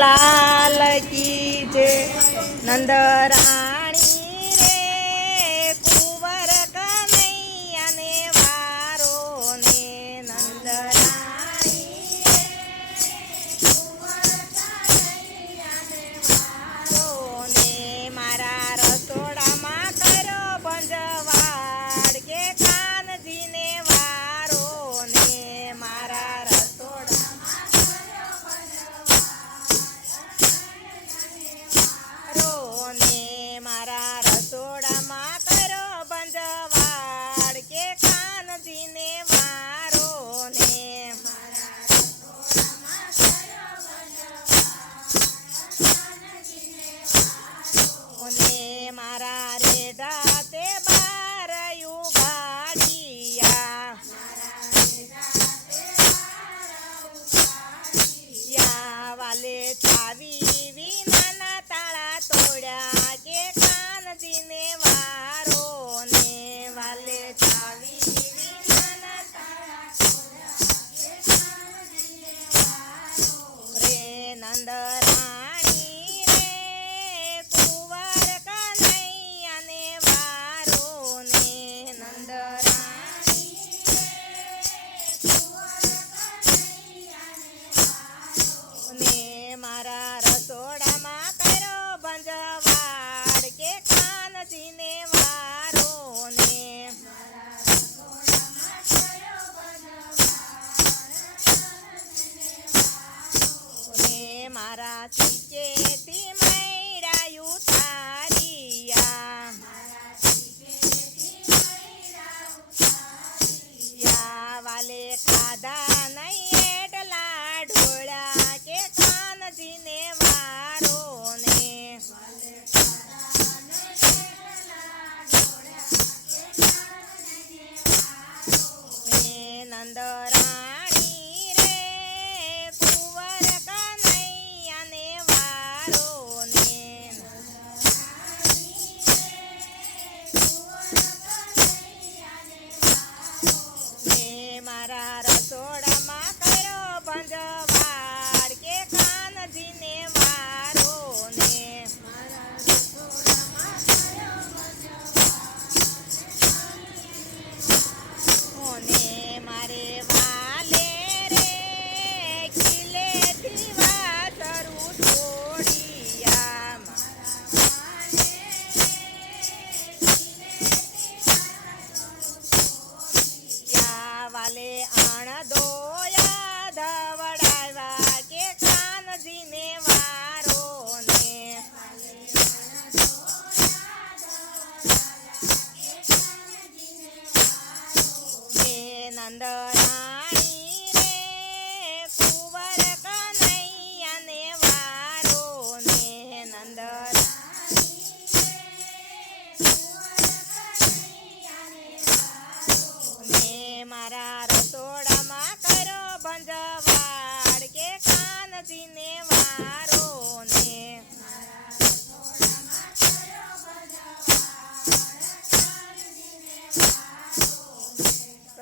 લાલજી જય નંદરા ચાવી સિને વારો ને મારા ચીચેતી વંદનાઈ રે કુંવર કનૈયાને વારો ને નંદ મેં મારા રસોડામાં કરો ભંજવાડ કે કાનજીને વારો ને મારા રસોડામાં કરો ભંજવાડ કાનજીને વારો